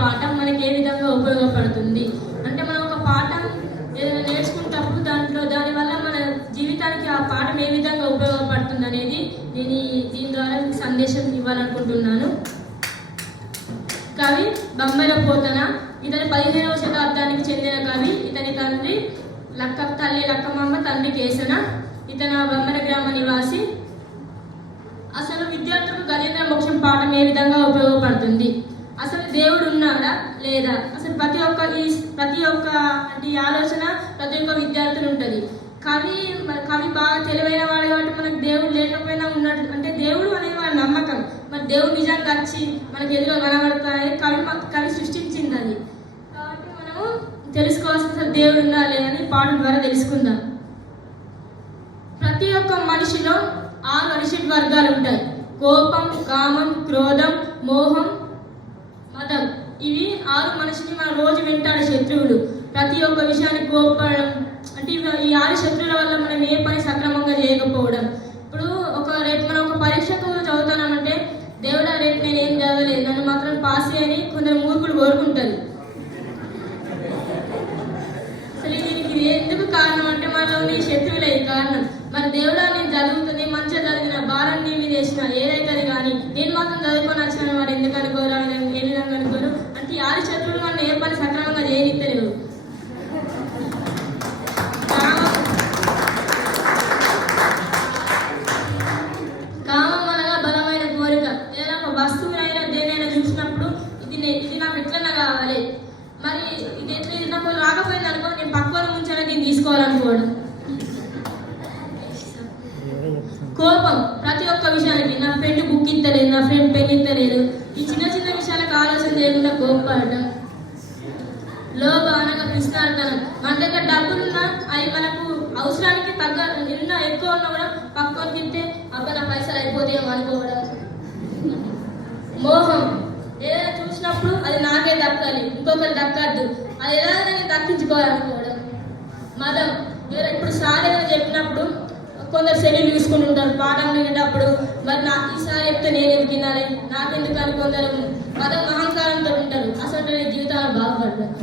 పాఠం మనకి ఏ విధంగా ఉపయోగపడుతుంది అంటే మనం ఒక పాఠం ఏదైనా నేర్చుకునేటప్పుడు దానివల్ల మన జీవితానికి ఆ పాఠం ఏ విధంగా ఉపయోగపడుతుంది అనేది నేను దీని ద్వారా సందేశం ఇవ్వాలనుకుంటున్నాను. కవి బొమ్మల పోతన. ఇతని 15వ శతాబ్దానికి చెందిన కవి. ఇతని తల్లి లక్కమ్మ, తండ్రి కేసన. ఇతను బొమ్మల గ్రామ నివాసి. అసలు విద్యార్థులకు గజేంద్ర మోక్షం పాఠం ఏ విధంగా ఉపయోగపడుతుంది? అసలు దేవుడు ఉన్నాడా లేదా? అసలు ప్రతి ఒక్క అంటే ఈ ఆలోచన ప్రతి ఒక్క విద్యార్థులు ఉంటుంది. కవి బాగా తెలివైన వాడు కాబట్టి మనకు దేవుడు లేకపోయినా ఉన్నాడు అంటే దేవుడు అనేది మన నమ్మకం. మరి దేవుడు నిజంగా వచ్చి మనకు ఎదురుగా కనబడతాయి. కవి సృష్టించింది అది. కాబట్టి మనము తెలుసుకోవాల్సిన దేవుడు ఉందా లేదని పాఠం ద్వారా తెలుసుకుందాం. ప్రతి ఒక్క మనిషిలో 6 అరిషడ్ వర్గాలు ఉంటాయి. కోపం, కామం, క్రోధం, మోహం, మదం. ఇవి 6 మనిషిని మన రోజు వెంటాడే శత్రువులు. ప్రతి ఒక్క విషయాన్ని కోపడడం అంటే ఈ 6 శత్రువుల వల్ల మనం ఏ పని సక్రమంగా చేయకపోవడం. ఇప్పుడు రేపు మనం ఒక పరీక్షకు చదువుతామంటే దేవుడా రేపు నేను ఏం చదవలేదు, నన్ను మాత్రం పాస్ అని కొందరు మూర్ఖులు కోరుకుంటారు. అసలు దీనికి ఎందుకు కారణం అంటే మనలో శత్రువులే కారణం. మరి దేవుడా నేను చదువుతుంది మంచిగా చదివిన భారాన్ని నీ మీద వేసిన ఏదైతే కానీ నేను మాత్రం చదువుకొని వచ్చిన వాడు ఎందుకు అనుకోరు ఏ విధంగా అనుకోరు అంటే 6 శత్రువులు మనం ఏ పని సక్రమంగా చేయనిస్తలేవు. కామం అనగా బలమైన కోరిక. ఏదైనా ఒక వస్తువునైనా దేనైనా చూసినప్పుడు ఇది నాకు ఎట్లన్నా కావాలి, మరి ఇది నాకు రాకపోయింది అనుకో నేను పక్కన ముంచాలని దీన్ని తీసుకోవాలనుకోవడం. కోపం ప్రతి ఒక్క విషయానికి నా ఫ్రెండ్ బుక్ ఇస్తలేదు, నా ఫ్రెండ్ పెన్ ఇస్తలేదు, ఈ చిన్న చిన్న విషయాలకు ఆలోచన చేయకుండా కోపపడటం. లోభ అనగా పిసినారితనం. మన దగ్గర డబ్బులున్నా అవి మనకు అవసరానికి ఎక్కువ ఉన్నా కూడా పక్కన తింటే అబ్బా నా పైసలు అయిపోతాయేమో అనుకోవడం. మోహం ఏదైనా చూసినప్పుడు అది నాకే దక్కాలి, ఇంకొకరు దక్కద్దు, అది ఏదైనా నేను దక్కించుకోవాలనుకోవడం. మదం ఇప్పుడు సార్ ఏదైనా చెప్పినప్పుడు కొందరు సెలవులు తీసుకుని ఉంటారు పాఠం వినేటప్పుడు, మరి నాకు ఈసారి చెప్తే నేను ఎందుకు తినాలి, నాకెందుకు అని కొందరు మదం అహంకారంతో ఉంటారు. అసలు జీవితాలు బాగుపడతారు.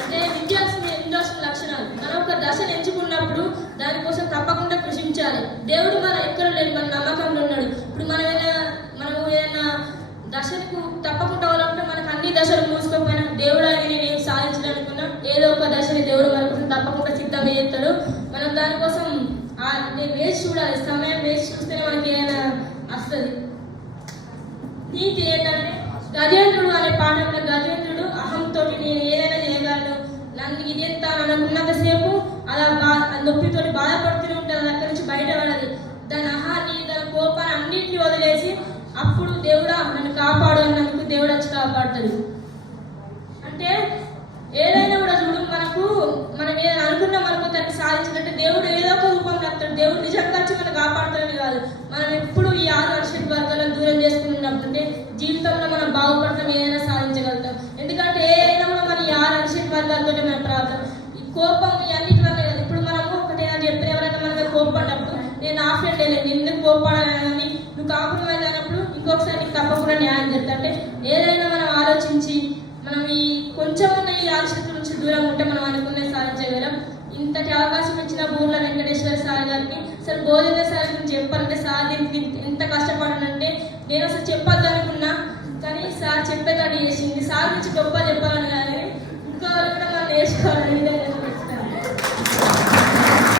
అంటే విద్యార్థి ఎండాల్సిన లక్షణాలు. మనం ఒక దశను ఎంచుకున్నప్పుడు దానికోసం తప్పకుండా కృషించాలి. దేవుడు మన ఎక్కడ లేడు, మన నమ్మకంలో ఉన్నాడు. ఇప్పుడు మనం ఏదైనా దశకు తప్పకుండా అవ్వాలంటే మనకు అన్ని దశలు మూసుకోకపోయినా దేవుడు అని నేను ఏం సాధించాలనుకున్నా ఏదో ఒక దశని దేవుడు మన కోసం తప్పకుండా సిద్ధంగా చేస్తాడు. మనం దానికోసం అంటే వేసి చూడాలి, సమయం వేసి చూస్తేనే మనకి ఏదైనా వస్తుంది. నీతి ఏంటంటే గజేంద్రుడు అనే పాఠంలో గజేంద్రుడు అహంతో నేను ఏదైనా చేయగలను, నన్ను ఇది ఎంత అనుకున్నంతసేపు అలా నొప్పితో బాధపడుతూనే ఉంటుంది, అక్కడి నుంచి బయటపడదు. దాని అహాన్ని దాని కోపాన్ని అన్నింటినీ వదిలేసి అప్పుడు దేవుడా నన్ను కాపాడు అన్నందుకు దేవుడు వచ్చి కాపాడుతాడు. అంటే ఏదైనా కూడా చూడు మనం ఏదైనా అనుకున్నాం అనుకో దాన్ని సాధించాలంటే దేవుడు ఏదో ఒక రూపంలో వస్తాడు. దేవుడు నిజంగా వచ్చి మనం కాపాడుతాడని కాదు. మనం ఎప్పుడు ఈ 6 అరిషడ్ వర్గాలను దూరం చేసుకుని ఉన్నప్పుడు అంటే జీవితంలో మనం బాగుపడతాం, ఏదైనా సాధించగలుగుతాం. ఎందుకంటే ఏదైనా కూడా మన ఈ 6 అరిషడ్ వర్గాలతో మన ప్రాబ్లం. ఈ కోపం అన్నిటి వల్ల కాదు. ఇప్పుడు మనము ఒకటి చెప్పిన ఎవరైనా మన కోపపడ్డప్పుడు నేను నా ఫ్రెండ్ వెళ్ళాను ఎందుకు కోపడాలని నువ్వు కాంప్రమైజ్ అయినప్పుడు ఇంకొకసారి నీకు తప్పకుండా న్యాయం చేస్తా. అంటే ఏదైనా మనం ఆలోచించి మనం ఈ కొంచెం ఉన్న ఈ ఆలోచనల నుంచి దూరం ఉంటే మనం అనుకునే సాధించగలం. ఇంతటి అవకాశం ఇచ్చిన బూర్ల వెంకటేశ్వర సార్ గారికి అసలు బోధన సార్ గురించి చెప్పాలంటే సార్ దీనికి ఎంత కష్టపడానంటే నేను అసలు చెప్పొద్దు అనుకున్నా కానీ సార్ చెప్పేదాన్ని చేసింది. సార్ గురించి గొప్ప చెప్పాలని